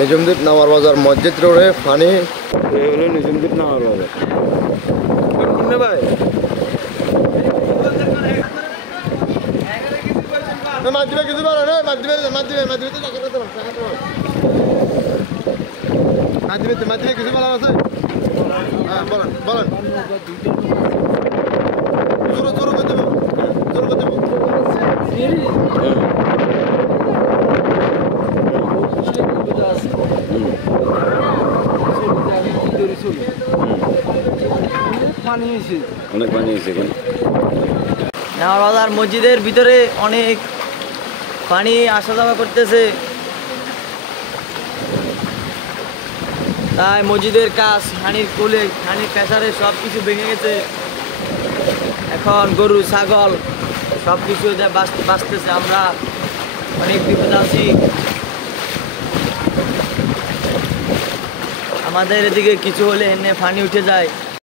নিজামদ্বীপ নাওয়ার বাজার মসজিদ রোডে পানি হলো নিজামদ্বীপ নাওয়ার বাজার মাধ্যমে কিছু বলো না মাধ্যমে কিছু বলার আছে হ্যাঁ বলেন বলেন জোর জোর করে দেবো জোর করে দেবো অনেক পানি হয়েছে এখানে নাওয়ার বাজার মসজিদের ভিতরে অনেক পানি আসা যাওয়া করতেছে, তাই মসজিদের কাজ পানির কোলে পানির প্রেসারে সব কিছু ভেঙে গেছে। এখন গরু ছাগল সব কিছু বাঁচতেছে, আমরা অনেক বিপদে আছি। আমাদের এদিকে কিছু হলে এনে পানি উঠে যায়।